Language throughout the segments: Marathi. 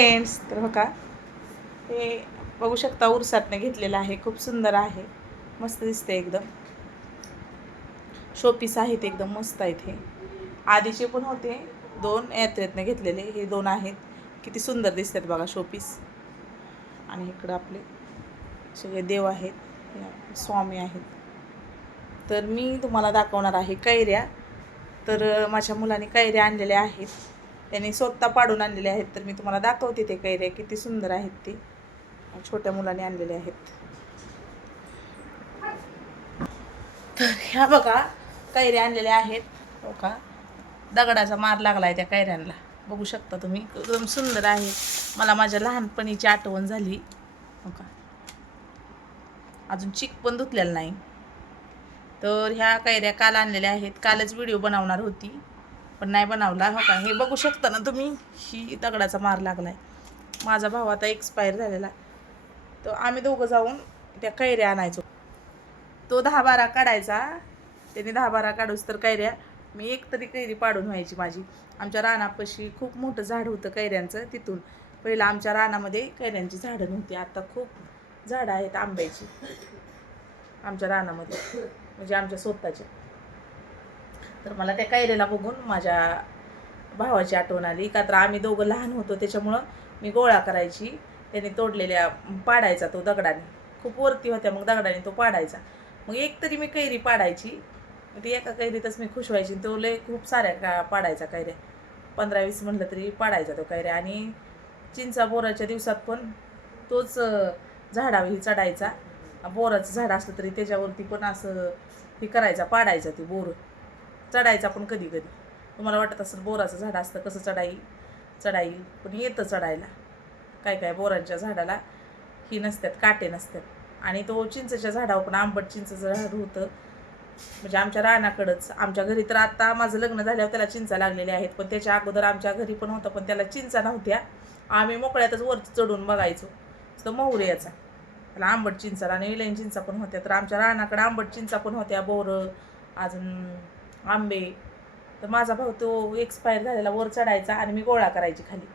फ्रेंड्स तर हो बघा हे बघू शकता उरसातनं घेतलेलं आहे. खूप सुंदर आहे. मस्त दिसते एकदम. शोपीस आहेत एकदम मस्त आहेत हे. आधीचे पण होते. दोन यात्रेतनं घेतलेले. हे दोन आहेत. किती सुंदर दिसतात बघा शोपीस आणि इकडं आपले सगळे देव आहेत. स्वामी आहेत. तर मी तुम्हाला दाखवणार आहे कैऱ्या. तर माझ्या मुलाने कैऱ्या आणलेल्या आहेत. त्यांनी स्वतः पाडून आणलेले आहेत. तर मी तुम्हाला दाखवते ते कैऱ्या किती सुंदर आहेत ते. छोट्या मुलाने आणलेले आहेत. तर ह्या बघा कैऱ्या आणलेल्या आहेत. हो का? दगडाचा मार लागला आहे त्या कैऱ्यांना. बघू शकता तुम्ही एकदम सुंदर आहे. मला माझ्या लहानपणीची आठवण झाली. हो का? अजून चिक पण धुतलेलं नाही. तर ह्या कैऱ्या काल आणलेल्या आहेत. कालच व्हिडिओ बनवणार होती. पण नाही बनवला हो का? हे बघू शकता ना तुम्ही ही दगडाचा मार लागला आहे माझा भाव आता एक्सपायर झालेला. तर आम्ही दोघं जाऊन त्या कैऱ्या आणायचो. तो दहा बारा काढायचा. त्याने दहा बारा काढूस तर कैऱ्या मी एक तरी कैरी पाडून व्हायची माझी. आमच्या रानापाशी खूप मोठं झाड होतं कैऱ्यांचं तिथून. पहिलं आमच्या रानामध्ये कैऱ्यांची झाडं नव्हती. आता खूप झाडं आहेत आंब्याची. आमच्या रानामध्ये. म्हणजे आमच्या स्वतःच्या. तर मला त्या कैऱ्याला बघून माझ्या भावाची आठवण आली. का तर आम्ही दोघं लहान होतो त्याच्यामुळं मी गोळा करायची. त्याने तोडलेल्या पाडायचा तो दगडाने. खूप वरती होत्या मग दगडाने तो पाडायचा. मग एक तरी मी कैरी पाडायची. मग ती एका कैरीतच मी खुश व्हायची. तो लय खूप साऱ्या का पाडायचा कैऱ्या. पंधरा वीस म्हटलं तरी पाडायचा तो कैऱ्या. आणि चिंचा बोराच्या दिवसात पण तोच झाडावरही झाडावर चढायचा. बोराचं झाड असलं तरी त्याच्यावरती पण असं हे करायचा पाडायचा ती बोर. चढायचा पण कधी कधी तुम्हाला वाटत असेल बोराचं झाड असतं कसं चढाई? चढाईल पण येतं चढायला. काय काय बोरांच्या झाडाला ही नसतात काटे नसतात. आणि तो चिंचेच्या झाडावर पण आंबट चिंचेचं झाड होतं. म्हणजे आमच्या रानाकडंच. आमच्या घरी तर आता माझं लग्न झाल्यावर त्याला चिंचा लागलेल्या आहेत. पण त्याच्या अगोदर आमच्या घरी पण होतं पण त्याला चिंचा नव्हत्या. आम्ही मोकळ्यातच वर चढून बघायचो. तो मोहर याचा. त्याला आंबट चिंचा आणि विलयन चिंचा पण होत्या. तर आमच्या रानाकडं आंबट चिंचा पण होत्या बोरं अजून आंबे. तर माझा भाऊ तो एक्सपायर झालेला वर चढायचा आणि मी गोळा करायची खाली.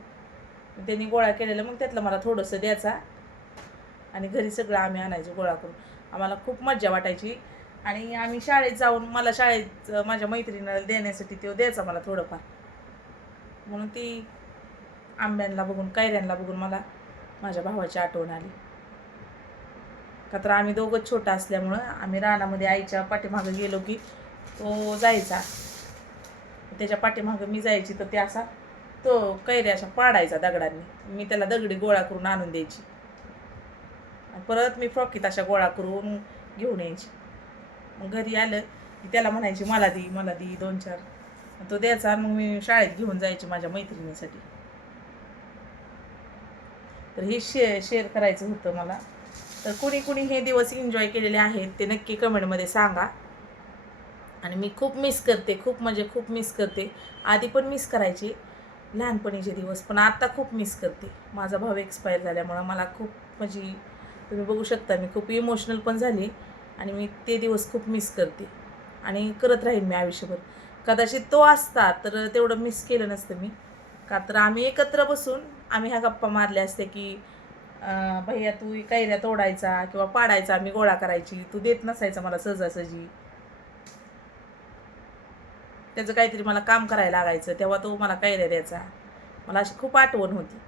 त्यांनी गोळा केलेलं मग त्यातलं मला थोडंसं द्यायचा आणि घरी सगळं आम्ही आणायचो गोळा करून. आम्हाला खूप मज्जा वाटायची. आणि आम्ही शाळेत जाऊन मला शाळेत माझ्या मैत्रिणीला देण्यासाठी तो द्यायचा मला थोडंफार. म्हणून ती आंब्यांना बघून कैऱ्यांना बघून मला माझ्या भावाची आठवण आली. का तर आम्ही दोघंच छोटा असल्यामुळं आम्ही रानामध्ये आईच्या पाठीमागं गेलो की तो जायचा. त्याच्या पाठीमागं मी जायची तर ते असा तो कैऱ्या अशा पाडायचा दगडांनी. मी त्याला दगडी गोळा करून आणून द्यायची. परत मी फ्रॉकीत अशा गोळा करून घेऊन यायची. मग घरी आलं की त्याला म्हणायची मला दी मला दी दोन चार. तो द्यायचा मग मी शाळेत घेऊन जायची माझ्या मैत्रिणीसाठी. तर हे शे शेअर करायचं होतं मला. तर कुणी कुणी हे दिवस एन्जॉय केलेले आहेत ते नक्की कमेंटमध्ये सांगा. आणि मी खूप मिस करते खूप म्हणजे खूप मिस करते. आधी पण मिस करायची लहानपणीचे दिवस पण आता खूप मिस करते. माझा भाऊ एक्सपायर झाल्यामुळं मला खूप म्हणजे तुम्ही बघू शकता मी खूप इमोशनल पण झाली आणि मी ते दिवस खूप मिस करते. आणि करत राहीन मी आयुष्यभर. कदाचित तो असता तर तेवढं मिस केलं नसतं मी. का तर आम्ही एकत्र बसून आम्ही ह्या गप्पा मारल्या असते की भैया तू कैऱ्या तोडायचा किंवा पाडायचा आम्ही गोळा करायची. तू देत नसायचा मला सहजासहजी. त्याचं काहीतरी मला काम करायला लागायचं तेव्हा तो मला कैऱ्या द्यायचा. मला अशी खूप आठवण होती.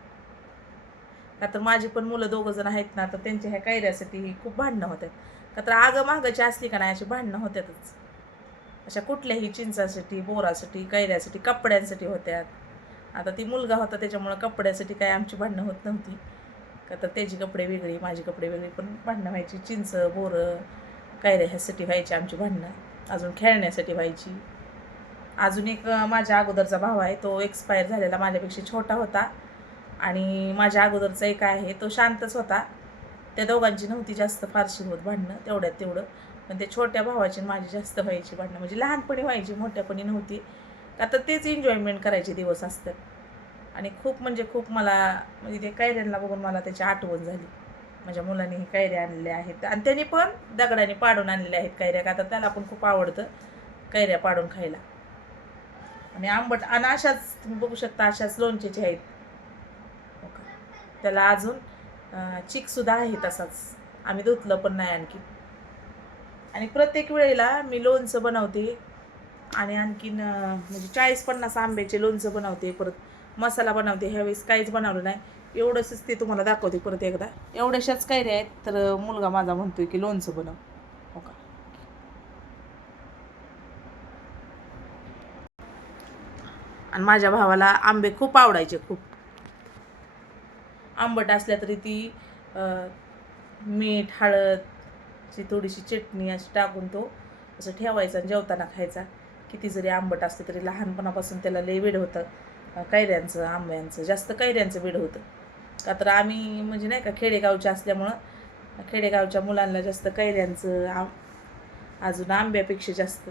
का तर माझी पण मुलं दोघं जण आहेत ना तर त्यांच्या ह्या कैऱ्यासाठी खूप भांडणं होतात. का तर आगं मागची असली का नाही अशी भांडणं होत्यातच अशा कुठल्याही चिंचासाठी बोरासाठी कैऱ्यासाठी कपड्यांसाठी होत्यात. आता ती मुलगा होता त्याच्यामुळं कपड्यासाठी काय आमची भांडणं होत नव्हती. का तर त्याची कपडे वेगळी माझी कपडे वेगळी पण भांडणं व्हायची. चिंच बोरं कैऱ्या ह्यासाठी व्हायची आमची भांडणं. अजून खेळण्यासाठी व्हायची. अजून एक माझ्या अगोदरचा भाव आहे तो एक्सपायर झालेला माझ्यापेक्षा छोटा होता. आणि माझ्या अगोदरचा एक आहे तो शांतच होता. त्या दोघांची नव्हती जास्त फारशी होत भांडणं तेवढ्यात तेवढं. पण त्या छोट्या भावाची माझी जास्त व्हायची भांडणं म्हणजे लहानपणी व्हायची मोठ्यापणी नव्हती. का तर तेच एन्जॉयमेंट करायचे दिवस असतात. आणि खूप म्हणजे खूप मला म्हणजे ते कैऱ्यांना बघून मला त्याची आठवण झाली. माझ्या मुलांनी हे कैऱ्या आणलेल्या आहेत. आणि त्यांनी पण दगडाने पाडून आणलेल्या आहेत कैऱ्या का तर त्याला पण खूप आवडतं कैऱ्या पाडून खायला. आणि आंबट आणि अशाच तुम्ही बघू शकता अशाच लोणचेचे आहेत. त्याला अजून चिकसुद्धा आहे तसाच. आम्ही धुतलं पण नाही आणखी. आणि प्रत्येक वेळेला मी लोणचं बनवते. आणि आणखीन म्हणजे चाळीस पन्नास आंब्याचे लोणचं बनवते परत. मसाला बनवते. ह्यावेळेस काहीच बनवलं नाही. एवढंच ते तुम्हाला दाखवते परत एकदा. एवढ्याशाच कैऱ्या आहेत तर मुलगा माझा म्हणतोय की लोणचं बनव हो का आणि माझ्या भावाला आंबे खूप आवडायचे खूप. आंबट असल्या तरी ती मीठ हळदची थोडीशी चटणी अशी टाकून तो असं ठेवायचा आणि जेवताना खायचा. किती जरी आंबट असलं तरी लहानपणापासून त्याला लय वेड होतं. कैऱ्यांचं आंब्यांचं जास्त कैऱ्यांचं वेड होतं. का तर आम्ही म्हणजे नाही का खेडेगावच्या असल्यामुळं खेडेगावच्या मुलांना जास्त कैऱ्यांचं आम अजून आंब्यापेक्षा जास्त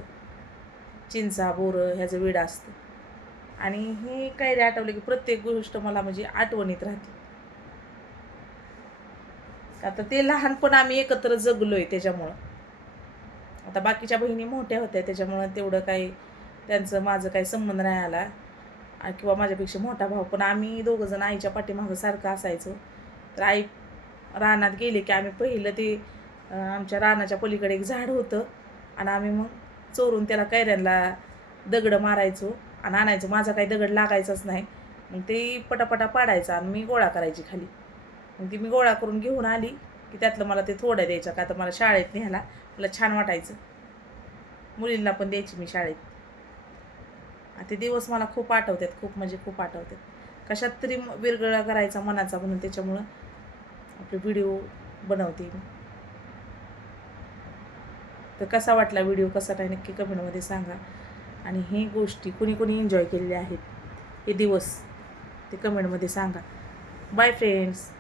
चिंचा बोरं ह्याचं वेड असतं. आणि ही कैरी आठवले की प्रत्येक गोष्ट मला म्हणजे आठवणीत राहते. आता ते लहानपण आम्ही एकत्र जगलोय त्याच्यामुळं. आता बाकीच्या बहिणी मोठ्या होत्या त्याच्यामुळं तेवढं काही त्यांचं माझं काही संबंध नाही आला. किंवा माझ्यापेक्षा मोठा भाऊ पण आम्ही दोघं जण आईच्या पाठीमागं सारखं असायचो. तर आई रानात गेले की आम्ही पहिलं ते आमच्या रानाच्या पलीकडे एक झाड होतं. आणि आम्ही मग चोरून त्याला कैऱ्यांना दगडं मारायचो. आणि आणायचं माझा काही दगड लागायचाच नाही. मग ते पटापटा पाडायचा आणि मी गोळा करायची खाली. मग ती मी गोळा करून घेऊन आली की त्यातलं मला ते थोडं द्यायचं. का तर मला शाळेत न्यायला मला छान वाटायचं. मुलींना पण द्यायची मी शाळेत. ते दिवस मला खूप आठवतात खूप म्हणजे खूप आठवतात. कशात तरी विरगळा करायचा मनाचा म्हणून त्याच्यामुळं आपले व्हिडिओ बनवते मी. तर कसा वाटला व्हिडिओ? कसा काय? नक्की कमेंटमध्ये सांगा. आणि हे गोष्टी कुणी कुणी एन्जॉय केलेल्या आहेत. हे दिवस ते कमेंटमध्ये सांगा. Bye friends